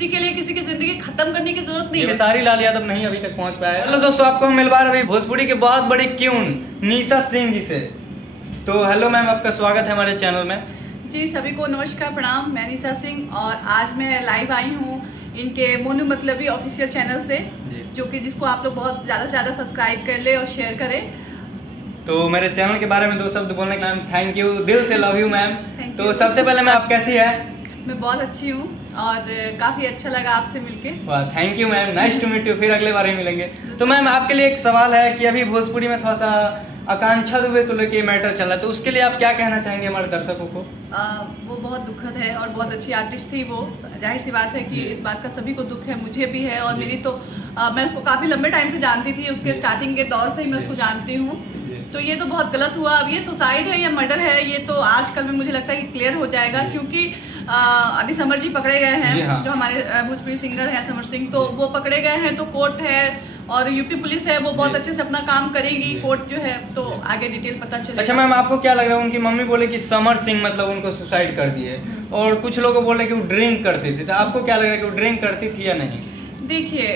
किसी के लिए किसी की जिंदगी खत्म करने की जरूरत नहीं है। खेसारी लाल यादव नहीं अभी तक पहुंच पाया। हेलो दोस्तों, आपको हम मिलवा रहे हैं भोजपुरी के बहुत बड़ी क्यून निशा सिंह जी से। तो हेलो मैम, आपका स्वागत है हमारे चैनल में। जी सभी को नमस्कार, प्रणाम। मैं निशा सिंह और आज मैं लाइव आई हूँ इनके मोनू मतलबी ऑफिशियल चैनल से, जो कि जिसको आप लोग बहुत ज़्यादा से ज़्यादा सब्सक्राइब कर ले और शेयर करें। तो मेरे चैनल के बारे में दो शब्द बोलने के मैम, थैंक यू, दिल से लव यू मैम। तो सबसे पहले मैं, आप कैसी है? मैं बहुत अच्छी हूँ और काफ़ी अच्छा लगा आपसे मिलके। वाह, thank you ma'am, nice to meet you. फिर अगले बार ही मिलेंगे। तो मैम, आपके लिए एक सवाल है कि अभी भोजपुरी में थोड़ा सा आकांक्षा दुबे को लेके मैटर चल रहा है, तो उसके लिए आप क्या कहना चाहेंगे हमारे दर्शकों को? वो बहुत दुखद है और बहुत अच्छी आर्टिस्ट थी वो। जाहिर सी बात है कि इस बात का सभी को दुख है, मुझे भी है। और मेरी तो मैं उसको काफ़ी लंबे टाइम से जानती थी, उसके स्टार्टिंग के दौर से ही मैं उसको जानती हूँ। तो ये तो बहुत गलत हुआ। अब ये सुसाइड है या मर्डर है, ये तो आजकल में मुझे लगता है कि क्लियर हो जाएगा, क्योंकि अभी समर जी पकड़े गए हैं। हाँ। जो हमारे भोजपुरी सिंगर हैं समर सिंह, तो वो पकड़े गए हैं। तो कोर्ट है और यूपी पुलिस है, वो बहुत अच्छे से अपना काम करेगी। कोर्ट जो है तो आगे डिटेल पता चलेगा। अच्छा मैम, आपको क्या लग रहा है? उनकी मम्मी बोले कि समर सिंह मतलब उनको सुसाइड कर दिए, और कुछ लोग बोले कि वो ड्रिंक करती थी। तो आपको क्या लग रहा है कि वो ड्रिंक करती थी या नहीं? देखिए,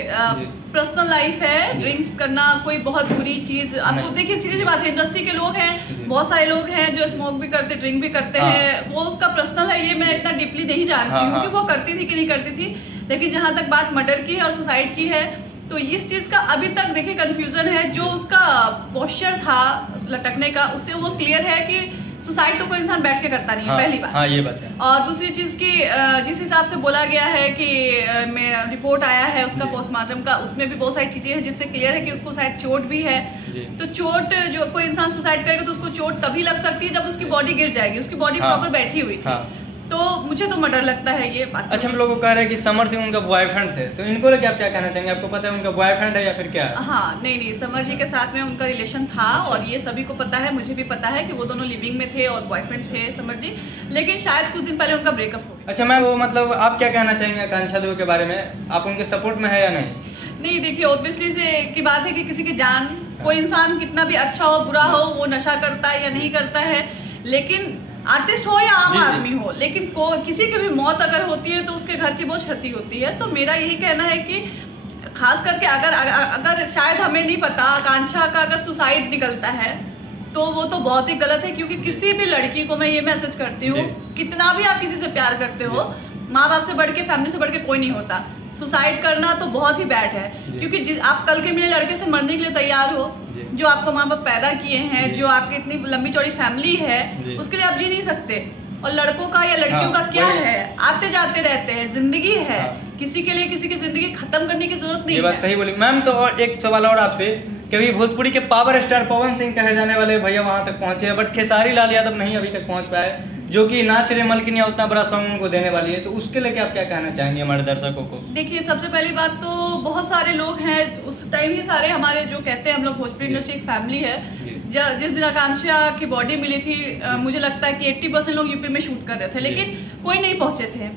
पर्सनल लाइफ है, ड्रिंक करना कोई बहुत बुरी चीज। आपको देखिए, सीधी सी बात है, इंडस्ट्री के लोग हैं, बहुत सारे लोग हैं जो स्मोक भी करते, ड्रिंक भी करते हैं। वो उसका पर्सनल है, ये मैं इतना डीपली नहीं जानती हूँ कि वो करती थी कि नहीं करती थी। लेकिन जहाँ तक बात मर्डर की है और सुसाइड की है, तो इस चीज का अभी तक देखिए कंफ्यूजन है। जो उसका पोस्चर था लटकने का, उससे वो क्लियर है कि सुसाइड तो कोई इंसान बैठ के करता नहीं है। पहली बात। हाँ, ये बात है। और दूसरी चीज की, जिस हिसाब से बोला गया है कि रिपोर्ट आया है उसका पोस्टमार्टम का, उसमें भी बहुत सारी चीजें हैं जिससे क्लियर है कि उसको शायद चोट भी है। तो चोट, जो कोई इंसान सुसाइड करेगा तो उसको चोट तभी लग सकती है जब उसकी बॉडी गिर जाएगी। उसकी बॉडी प्रॉपर बैठी हुई थी। तो मुझे तो मर्डर लगता है ये बात। अच्छा, हम लोग को कह रहे हैं कि समर सिंह उनका बॉयफ्रेंड थे, तो इनको लेके आप क्या कहना चाहेंगे? आपको पता है उनका बॉयफ्रेंड है या फिर क्या? हाँ, नहीं, समर जी के साथ में उनका रिलेशन था। अच्छा। और ये सभी को पता है, मुझे भी पता है कि वो दोनों लिविंग में थे और बॉयफ्रेंड थे समर जी। लेकिन शायद कुछ दिन पहले उनका ब्रेकअप हो गया। अच्छा मैम, वो मतलब आप क्या कहना चाहेंगे आकांक्षा दुबे के बारे में? आप उनके सपोर्ट में है या नहीं? नहीं, देखिए, ऑब्वियसली से की बात है कि किसी की जान, कोई इंसान कितना भी अच्छा हो बुरा हो, वो नशा करता है या नहीं करता है, लेकिन आर्टिस्ट हो या आम आदमी हो, लेकिन किसी की भी मौत अगर होती है तो उसके घर की बहुत क्षति होती है। तो मेरा यही कहना है कि खास करके अगर शायद हमें नहीं पता, आकांक्षा का अगर सुसाइड निकलता है तो वो तो बहुत ही गलत है। क्योंकि किसी भी लड़की को मैं ये मैसेज करती हूँ, कितना भी आप किसी से प्यार करते हो, माँ बाप से बढ़ के, फैमिली से बढ़ के कोई नहीं होता। सुसाइड करना तो बहुत ही बैड है। क्योंकि आप कल के मेरे लड़के से मरने के लिए तैयार हो, जो आपको माँ बाप पैदा किए हैं, जो आपकी इतनी लंबी चौड़ी फैमिली है, उसके लिए आप जी नहीं सकते। और लड़कों का या लड़कियों का क्या है, आते जाते रहते हैं, जिंदगी है। किसी के लिए किसी की जिंदगी खत्म करने की जरूरत नहीं है। ये बात सही बोली मैम। तो और एक सवाल और आपसे, कभी भोजपुरी के पावर स्टार पवन सिंह कहे जाने वाले भैया वहां तक पहुंचे हैं, बट खेसारी लाल यादव नहीं अभी तक पहुंच पाए, जो कि नाच रे मलकिनिया उतना बड़ा सॉन्ग उनको देने वाली है। तो उसके लेके आप क्या कहना चाहेंगे हमारे दर्शकों को? देखिए, सबसे पहली बात तो बहुत सारे लोग हैं, उस टाइम ही सारे हमारे जो कहते हैं हम लोग भोजपुरी इंडस्ट्री एक फैमिली है। जिस दिन आकांक्षा की बॉडी मिली थी, मुझे लगता है कि 80% लोग यूपी में शूट कर रहे थे, लेकिन कोई नहीं पहुंचे थे।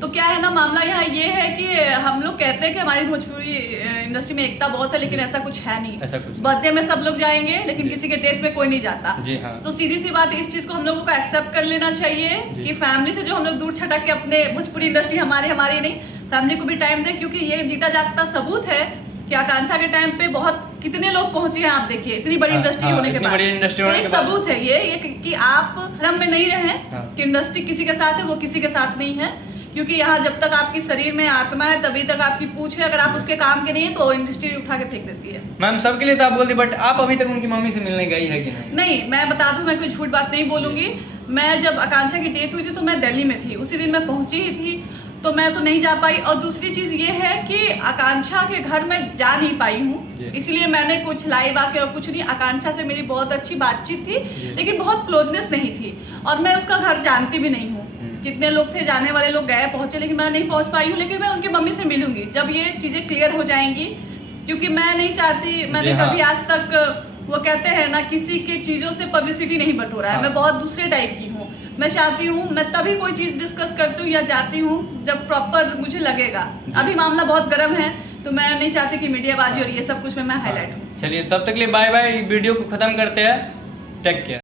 तो क्या है ना, मामला यहाँ ये है कि हम लोग कहते हैं कि हमारी भोजपुरी इंडस्ट्री में एकता बहुत है, लेकिन ऐसा कुछ है नहीं। बर्थडे में सब लोग जाएंगे, लेकिन किसी के डेट में कोई नहीं जाता। तो सीधी सी बात, इस चीज को हम लोगों को एक्सेप्ट कर लेना चाहिए कि फैमिली से जो हम लोग दूर छटक के अपने भोजपुरी इंडस्ट्री हमारी नहीं, फैमिली को भी टाइम दें। क्योंकि ये जीता जागता सबूत है कि आकांक्षा के टाइम पे बहुत कितने लोग पहुंचे हैं। आप देखिए, इतनी बड़ी इंडस्ट्री होने के बाद एक सबूत है ये कि आप भ्रम में नहीं रहे कि इंडस्ट्री किसी के साथ है, वो किसी के साथ नहीं है। क्योंकि यहाँ जब तक आपकी शरीर में आत्मा है तभी तक आपकी पूछ है। अगर आप उसके काम के नहीं है तो इंडस्ट्री उठा के फेंक देती है। मैम, सबके लिए तो आप बोल दी, बट आप अभी तक उनकी मम्मी से मिलने गई है कि नहीं? नहीं, मैं बता दूं, मैं कोई झूठ बात नहीं बोलूंगी। मैं जब आकांक्षा की डेथ हुई थी तो मैं दिल्ली में थी, उसी दिन मैं पहुंची ही थी, तो मैं तो नहीं जा पाई। और दूसरी चीज ये है कि आकांक्षा के घर में जा नहीं पाई हूँ, इसलिए मैंने कुछ लाइव आके और कुछ नहीं। आकांक्षा से मेरी बहुत अच्छी बातचीत थी, लेकिन बहुत क्लोजनेस नहीं थी, और मैं उसका घर जानती भी नहीं हूँ। जितने लोग थे, जाने वाले लोग गए पहुंचे, लेकिन मैं नहीं पहुंच पाई हूँ। लेकिन मैं उनकी मम्मी से मिलूंगी जब ये चीजें क्लियर हो जाएंगी, क्योंकि मैं नहीं चाहती, मैंने कभी आज तक, वो कहते हैं ना, किसी के चीजों से पब्लिसिटी नहीं बटोरा है। मैं बहुत दूसरे टाइप की हूँ। मैं चाहती हूँ, मैं तभी कोई चीज डिस्कस करती हूँ या जाती हूँ जब प्रॉपर मुझे लगेगा। अभी मामला बहुत गर्म है, तो मैं नहीं चाहती कि मीडियाबाजी और ये सब कुछ में मैं हाईलाइट हूँ। चलिए, तब तक के लिए बाय बाय। वीडियो को खत्म करते हैं। Take care.